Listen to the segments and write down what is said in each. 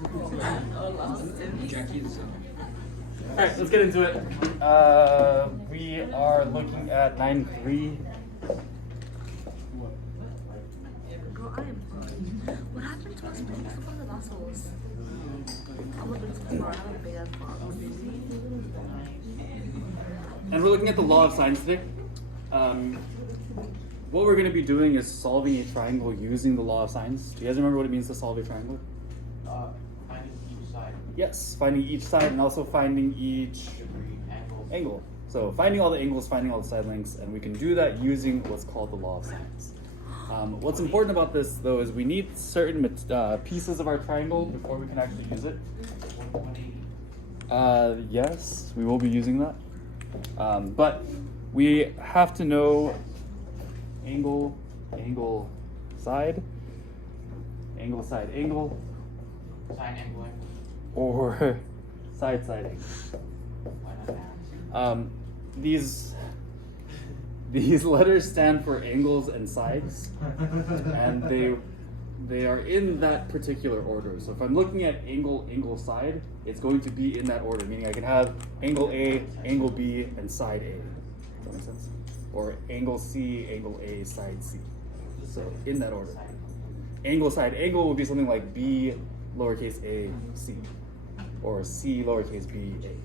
Alright, let's get into it. We are looking at 9.3. Girl, I am fine. What happened to us playing stuff on the muscles? I'm gonna do this tomorrow. I have a big ass box. And we're looking at the law of sines today. What we're going to be doing is solving a triangle using the law of sines. Do you guys remember what it means to solve a triangle? Finding each side. Yes, finding each side and also finding each angle. So finding all the angles, finding all the side lengths, and we can do that using what's called the law of sines. What's important about this, though, is we need certain pieces of our triangle before we can actually use it. 180. Yes, we will be using that. But we have to know angle, side, angle, Sine angle. or side angle. Why not? These letters stand for angles and sides, and they are in that particular order. So if I'm looking at angle, side, it's going to be in that order, meaning I can have angle A, angle B, and side A. Does that make sense? Or angle C, angle A, side C. So in that order. Angle, side, angle would be something like B, lowercase a, C. Or C, lowercase b, A.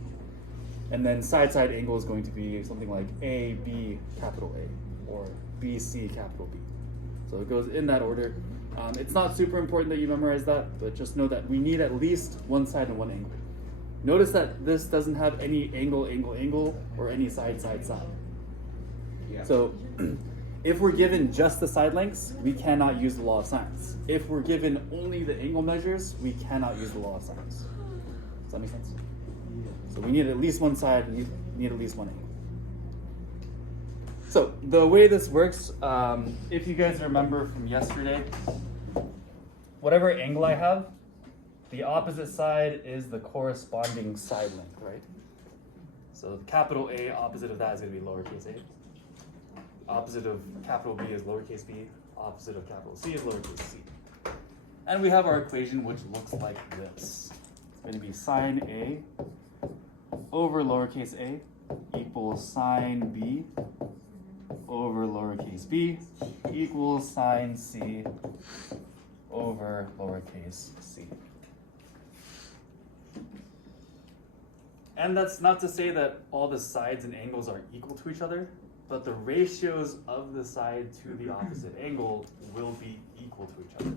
And then side angle is going to be something like A, B, capital A. Or B, C, capital B. So it goes in that order. It's not super important that you memorize that, but just know that we need at least one side and one angle. Notice that this doesn't have any angle, or any side. Yeah. So if we're given just the side lengths, we cannot use the law of sines. If we're given only the angle measures, we cannot use the law of sines. Does that make sense? So we need at least one side, and we need at least one angle. So the way this works, if you guys remember from yesterday, whatever angle I have, the opposite side is the corresponding side length, right? So capital A, opposite of that is going to be lowercase a. Opposite of capital B is lowercase b. Opposite of capital C is lowercase c. And we have our equation which looks like this. It's going to be sine A over lowercase a equals sine B over lowercase b equals sine C over lowercase c. And that's not to say that all the sides and angles are equal to each other, but the ratios of the side to the opposite angle will be equal to each other.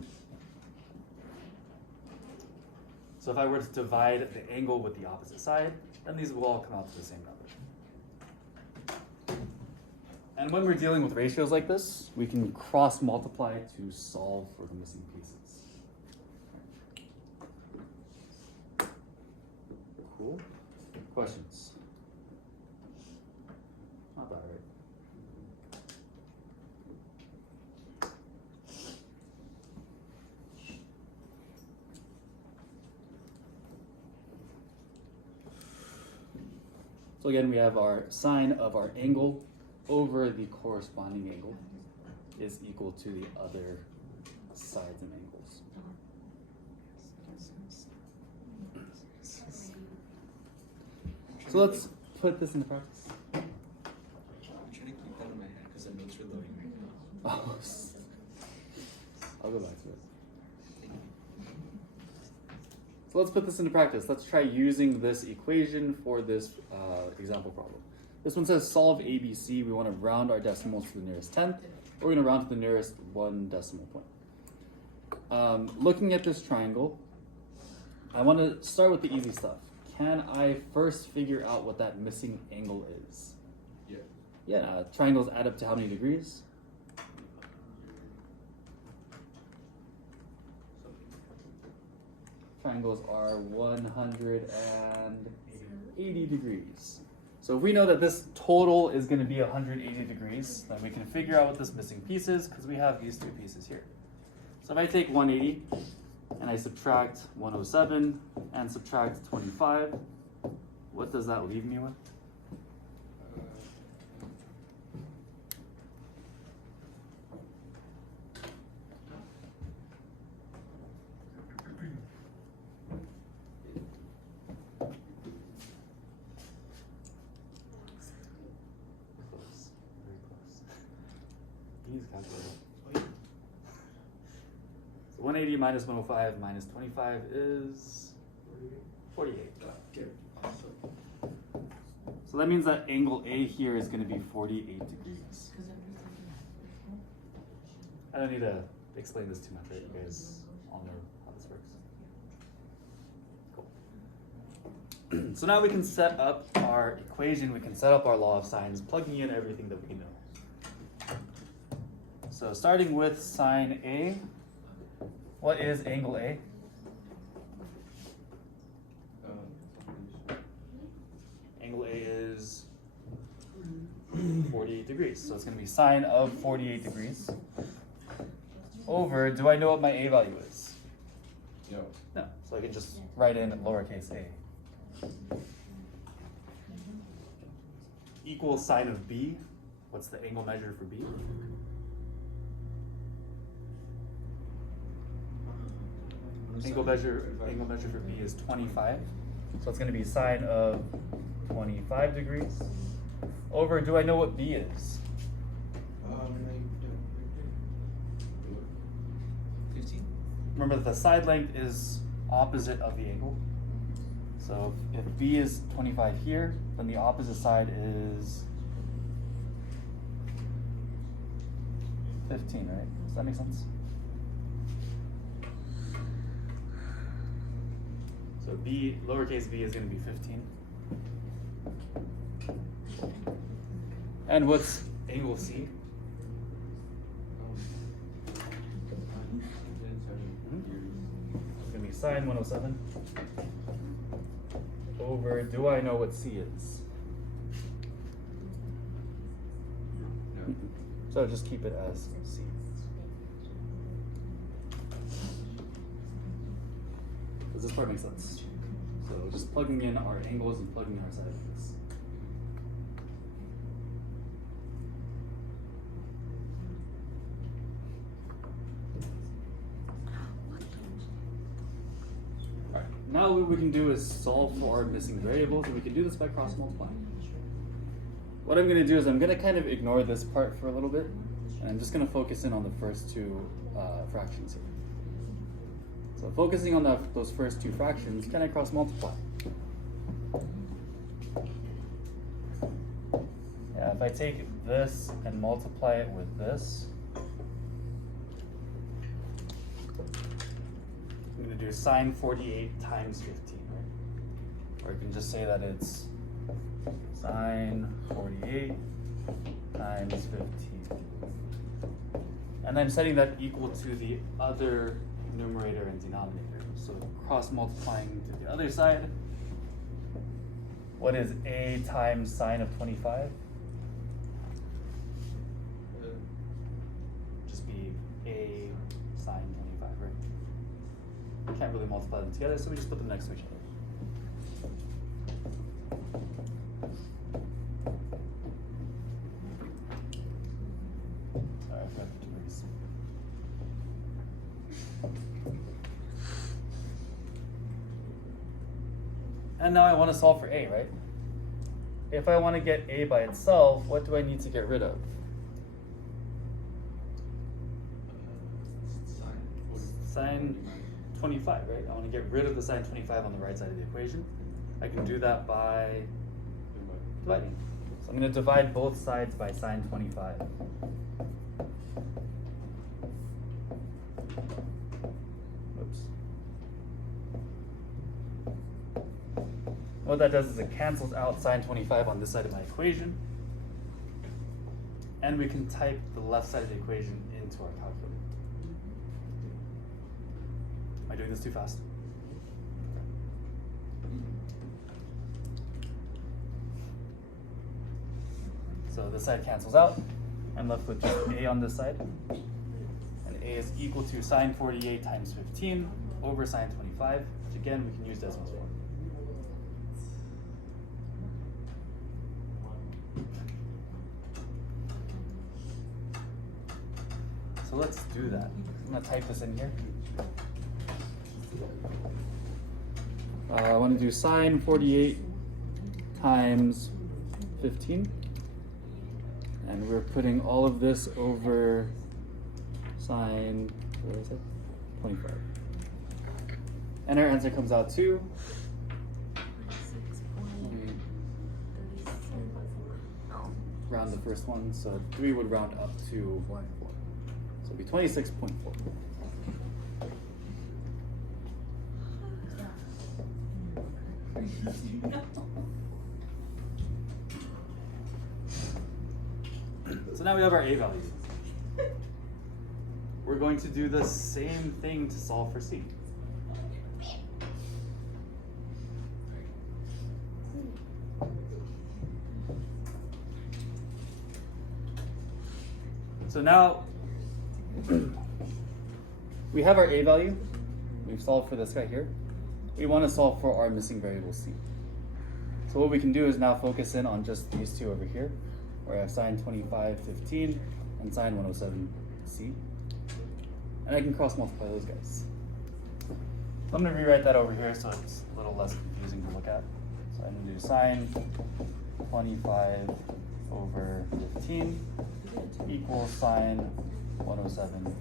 So if I were to divide the angle with the opposite side, then these will all come out to the same number. And when we're dealing with ratios like this, we can cross multiply to solve for the missing pieces. Cool. Questions? Not bad, right? So again, we have our sine of our angle over the corresponding angle is equal to the other sides and angles. So let's put this into practice. I'm trying to keep that in my head because the notes are loading right now. Oh, I'll go back to it. So let's put this into practice. Let's try using this equation for this example problem. This one says solve ABC. We want to round our decimals to the nearest tenth. We're going to round to the nearest one decimal point. Looking at this triangle, I want to start with the easy stuff. Can I first figure out what that missing angle is? Yeah. Yeah, triangles add up to how many degrees? Triangles are 180 degrees. So if we know that this total is going to be 180 degrees, then we can figure out what this missing piece is because we have these two pieces here. So if I take 180 and I subtract 107 and subtract 25, what does that leave me with? calculator. So 180 minus 105 minus 25 is 48. So that means that angle A here is going to be 48 degrees. I don't need to explain this too much, right? You guys all know how this works. Cool. So now we can set up our equation, we can set up our law of sines, plugging in everything that we know. So starting with sine A, what is angle A? Angle A is 48 degrees. So it's going to be sine of 48 degrees over, do I know what my A value is? No. No. So I can just write in lowercase a. Equals sine of B. What's the angle measure for B? Angle measure for B is 25. So it's going to be sine of 25 degrees over, do I know what B is? 15? Remember that the side length is opposite of the angle. So if B is 25 here, then the opposite side is 15, right? Does that make sense? So B, lowercase b is going to be 15. And what's angle C? It's going to be sine 107 over, do I know what C is? No. So just keep it as C. Does this part make sense? So just plugging in our angles and plugging in our side lengths. Alright, now what we can do is solve for our missing variables, and we can do this by cross multiplying. What I'm going to do is I'm going to kind of ignore this part for a little bit, and I'm just going to focus in on the first two fractions here. So focusing on those first two fractions, can I cross multiply? Yeah, if I take this and multiply it with this, I'm going to do sine 48 times 15, right? Or you can just say that it's sine 48 times 15. And I'm setting that equal to the other numerator and denominator. So cross multiplying to the other side. What is a times sine of 25? Just be a sine 25, right? We can't really multiply them together, so we just put them next to each other. Sorry, I forgot the degrees. And now I want to solve for a, right? If I want to get a by itself, what do I need to get rid of? Sine 25, right? I want to get rid of the sine 25 on the right side of the equation. I can do that by dividing. So I'm going to divide both sides by sine 25. Oops. What that does is it cancels out sine 25 on this side of my equation. And we can type the left side of the equation into our calculator. Am I doing this too fast? So this side cancels out. I'm left with just a on this side. And a is equal to sine 48 times 15 over sine 25, which again we can use Desmond's formula. So let's do that. I'm going to type this in here. I want to do sine 48 times 15. And we're putting all of this over sine, what is it? 25. And our answer comes out to 26.37. No. round the first one, so 3 would round up to 4. So it'd be 26.4. So now we have our A values. We're going to do the same thing to solve for C. So now we have our A value. We've solved for this guy here. We want to solve for our missing variable C. So what we can do is now focus in on just these two over here, where I have sine 2515 and sine 107C. And I can cross multiply those guys. So I'm going to rewrite that over here so it's a little less confusing to look at. So I'm going to do sine 25 over 15 equals sine 107C.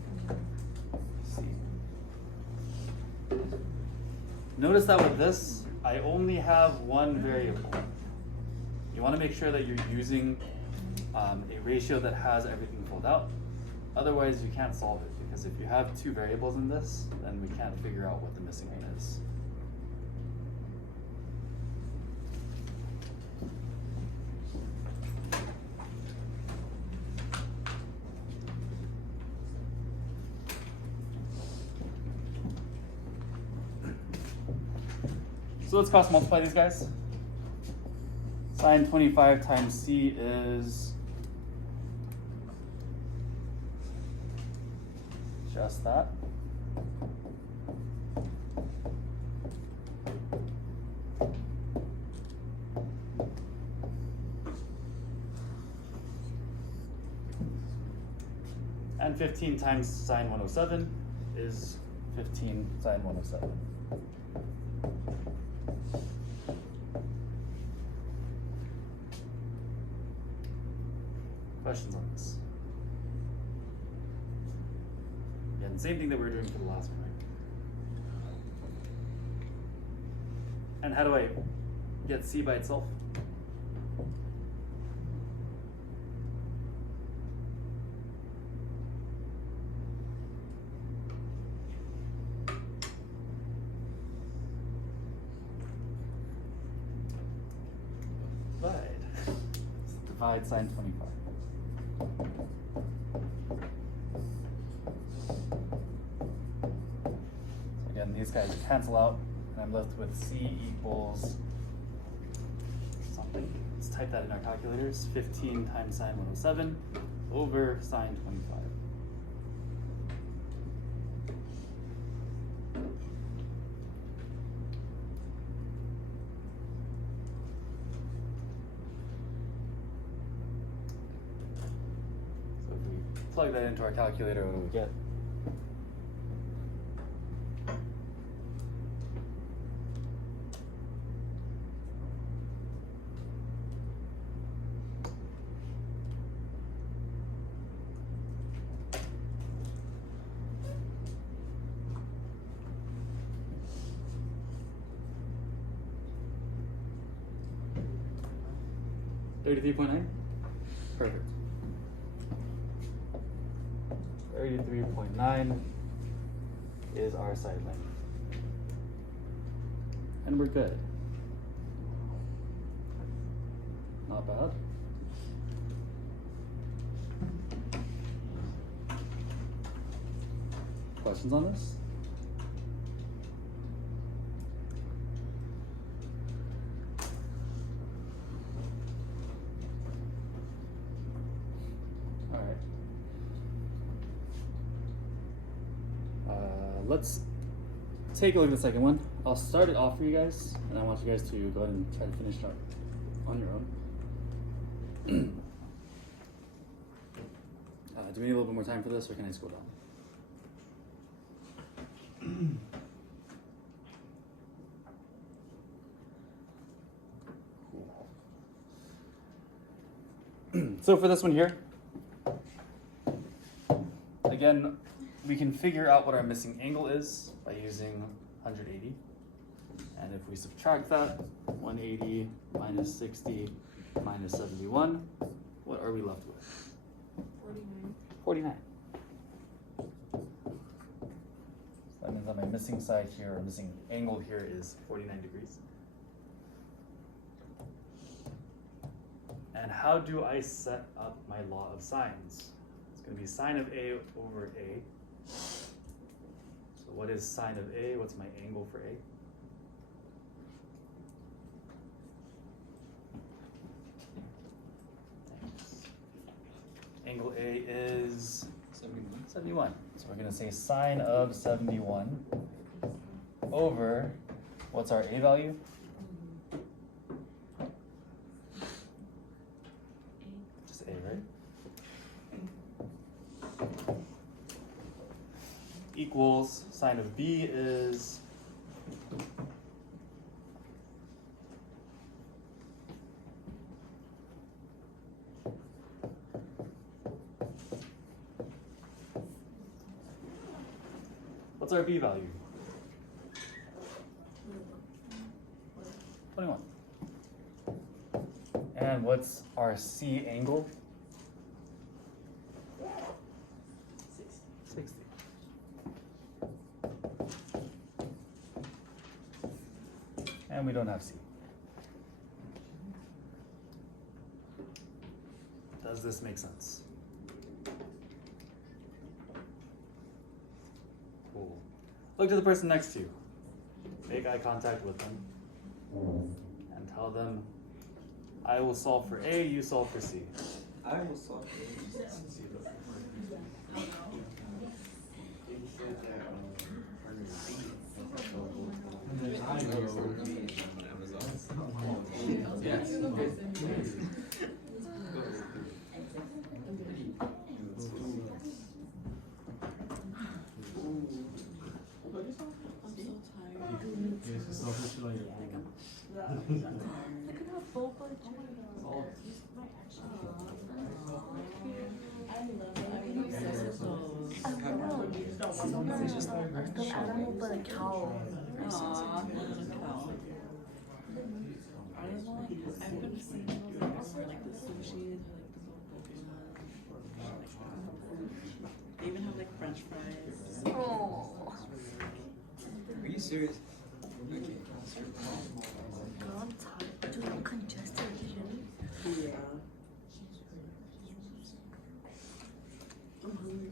Notice that with this, I only have one variable. You want to make sure that you're using a ratio that has everything pulled out. Otherwise, you can't solve it, because if you have two variables in this, then we can't figure out what the missing one is. So let's cross multiply these guys. Sine 25 times C is just that. And 15 times sine 107 is 15 sine 107. Questions on this? Again, same thing that we were doing for the last one, right? And how do I get C by itself? Divide sine 25. So again, these guys cancel out, and I'm left with C equals something. Let's type that in our calculators. 15 times sine 107 over sine 25. Plug that into our calculator, what do we get? $33.9? Perfect. 33.9 is our side length. And we're good. Not bad. Questions on this? All right. Let's take a look at the second one. I'll start it off for you guys, and I want you guys to go ahead and try to finish it up on your own. Do we need a little bit more time for this, or can I just go down? So for this one here, again, we can figure out what our missing angle is by using 180. And if we subtract that, 180 minus 60 minus 71, what are we left with? 49. So that means that my missing side here, or missing angle here, is 49 degrees. And how do I set up my law of sines? It's going to be sine of A over A. So what is sine of A? What's my angle for A? Thanks. Angle A is 71. 71. So we're going to say sine of 71 over, what's our A value? Just A, right? Equals sine of B is what's our B value? 21. And what's our C angle? 60. And we don't have C. Does this make sense? Cool. Look to the person next to you. Make eye contact with them. And tell them, I will solve for A, you solve for C. I will solve it. And then I go on Amazon. Yes. Look at how boba stuffed animal but a cow. I've been seeing those for like the sushi, they even have like French fries. Oh. Are you serious? Okay. Girl, I'm tired. Dude, I'm congested. Yeah. I'm hungry.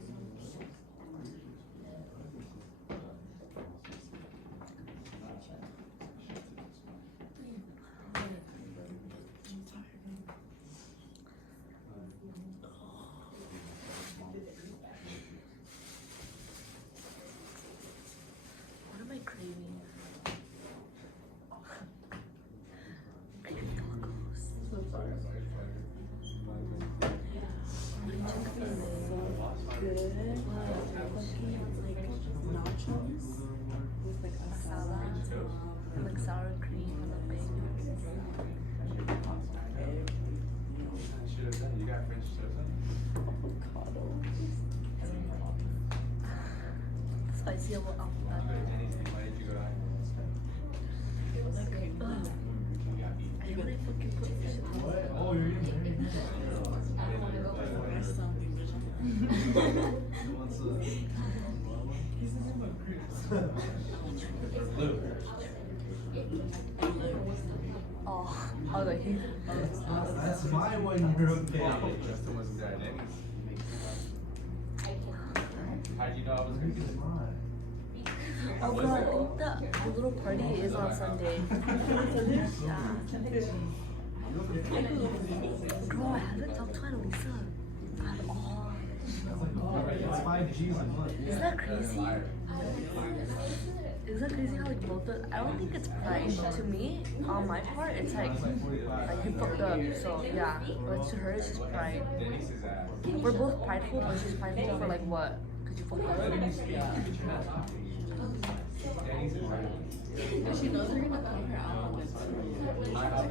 What am I craving? Craving tacos. So sorry. Good. Like nachos with like a salad. Like sour cream on a bacon. You got French toast? Avocado. Spicy avocado. Why did you go to Ugh. I really fucking put fish in it. Oh, you're eating I sound English. Oh, I was like, he's. That's my 1 year old kid. Justin was there. How did you know I was going to do Oh god, the little party is on Sunday. Yeah. Bro, I haven't talked to Annalisa at all. It's 5 G's a month. Isn't that crazy? Isn't that crazy how like both of, I don't think it's pride. To me, on my part, it's like you fucked up. So yeah, but to her, it's just pride. We're both prideful, but she's prideful for like what? Because you fucked up. She knows we're gonna call her out on this.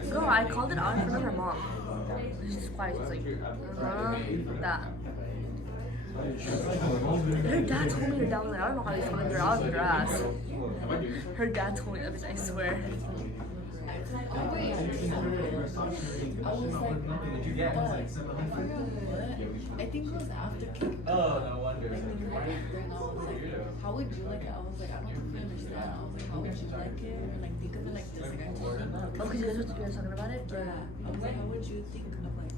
Girl, I called it out in front of her mom. She's quiet. She's like, that. Her dad told me her dad was like, I don't know how you told her out of your ass. Her dad told me that, bitch, I swear. What'd you get? I think it was after kick. Oh, no wonder. Like when you were like, then I was like, how would you like it? I was like, I don't really understand. I was like, how would you like it? Or like think of it like this. Like I told her. Oh, because you guys were talking about it? Yeah. I was like, how would you think of like?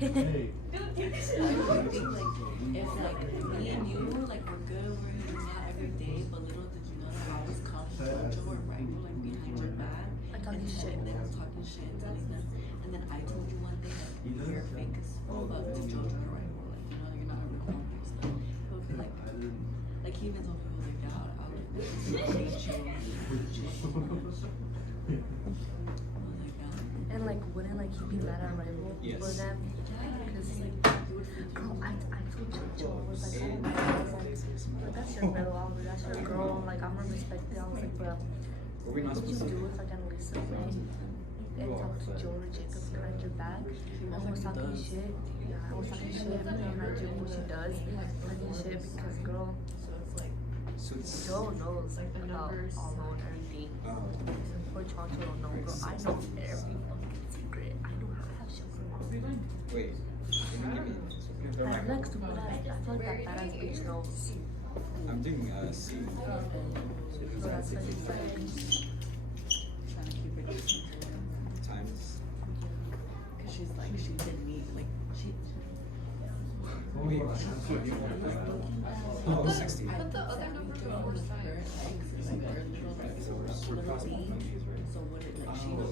Hey. I would think like if like me and you like were good, we're hanging out every day, but little did you know that I always come to Jojo or Raigo like behind your back. Like talking shit. And then I'm talking shit and telling them. And then I told you one day that you're fake as fuck to Jojo or Raigo. Like, you know, you're not a real one. So it would be like he even told me, like, yeah, I'll change you. And like, wouldn't like he be mad at Rival Yes. for them? Because like, girl, I told Jojo, I was like, oh my god, like that's your girl, I was like, that's your girl, like I'm gonna respect it. I was like, but Were we not what you supposed to do if like I listen and talk to Joe or Jacob behind your back? I was talking shit. Yeah, I was talking shit behind you, what she does, talking shit because girl, So it's Joe knows like about all and everything. Poor Chancho don't know, girl. I know every fucking secret. I know how to have shit for mom. wait. Like next to what I feel like that badass bitch knows. I'm doing C. So that's what he's like. Trying to keep her decent. Times. Cause she's like, she did me, like, she. Wait. Oh, 60. But the other number was her ex, is like her little, like, little thing. So what it, like, she was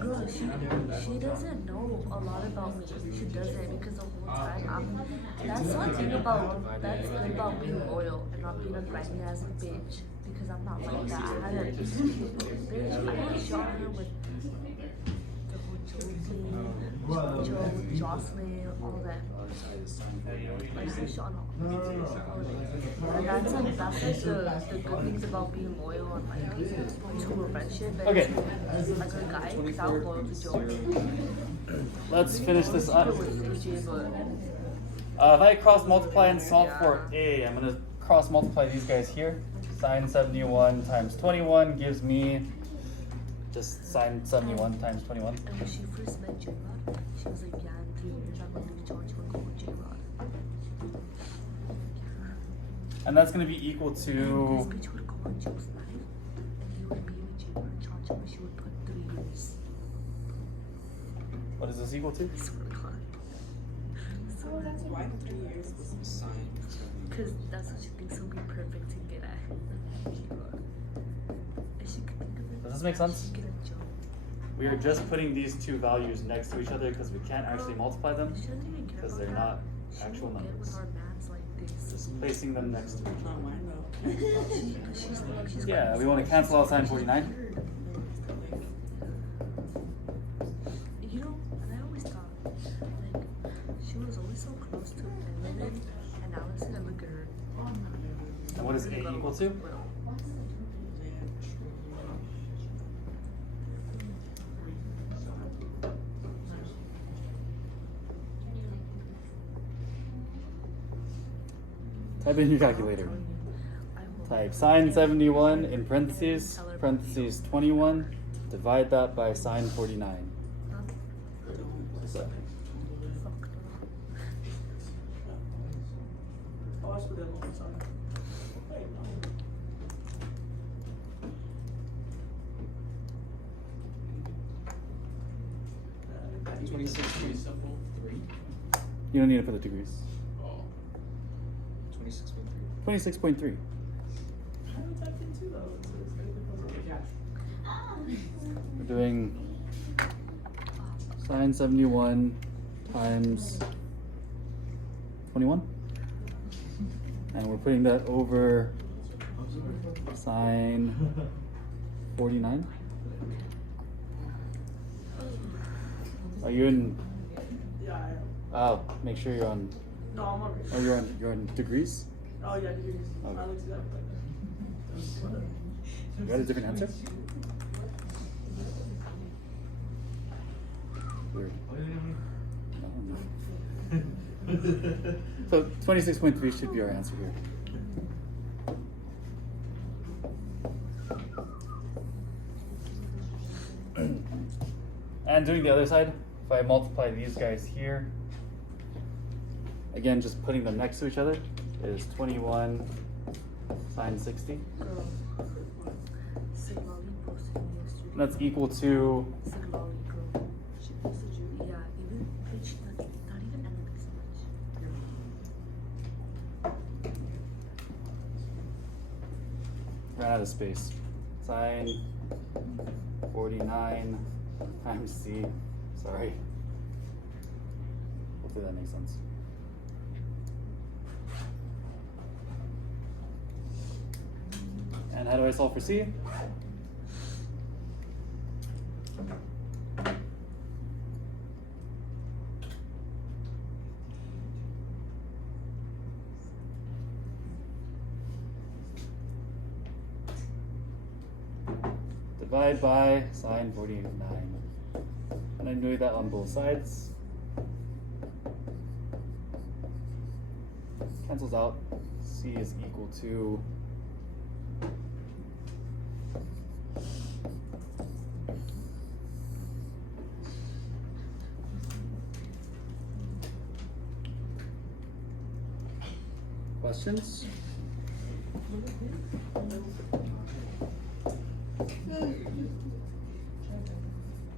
Girl, she doesn't know a lot about me. She doesn't because the whole time that's one thing about that's good about being loyal and not being a grimy ass bitch. Because I'm not like that. I had a bitch. I had shot her with the whole Joe, Jocelyn, all that. Like I shot all. And that's like the good things about being loyal and like to a friendship. And Okay. Like a guy, because I was loyal to Joe. Let's finish this up. With AJ, but If I cross multiply and solve for A, I'm gonna cross multiply these guys here. Sine 71 times 21 gives me just sine 71 times 21. and when she first met J-Rod, she was like, yeah, in 3 years I'm gonna be George, we're going with J-Rod. And that's gonna be equal And this to, bitch would go on Joe's life, and he would be with J-Rod Chacha, and she would put 3 years. what is this equal to? I swear to God. So that's why 3 years was Sine. because that's what she thinks will be perfect to get at. If she could think of it, Does this make sense? she'd get a Joe. We are just putting these two values next to each other because we can't actually multiply them She doesn't even care because about they're that. not She actual won't get numbers. with our maths like this. Just placing them next to each not other. mine though. Because she's Yeah, we want to cancel out sine 49. You know, and I always thought, like, she was always so close to Eminem and Allison, and look at her. And what is A equal to? Type in your calculator. Type sine 71 in parentheses, parentheses 21, divide that by sine 49. So, Pretty 26.3. simple. you don't need to put the degrees. 26.3. 26.3. We're doing sine 71 times 21. And we're putting that over sine 49. Are you in? Yeah, I am. Oh, make sure you're on. No, I'm on. Oh, you're on degrees. Oh, yeah, degrees. Okay. I looked it up. You got a different answer? Weird. So 26.3 should be our answer here. And doing the other side, if I multiply these guys here, again, just putting them next to each other, is 21 sine 60. Siglali posted me yesterday. And that's equal to, Siglali girl. She posted you. Yeah, even page not even ended so much. ran out of space. Sine 49 times c. Sorry. Hopefully that makes sense. And how do I solve for c? Divide by sine 49. And I'm doing that on both sides. Cancels out. C is equal to questions?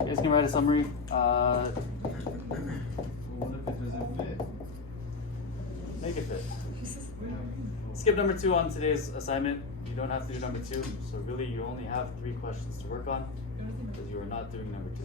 You guys can write a summary. What if it doesn't fit? Make it fit. Skip number 2 on today's assignment. You don't have to do number 2, so really you only have 3 questions to work on because you are not doing number 2.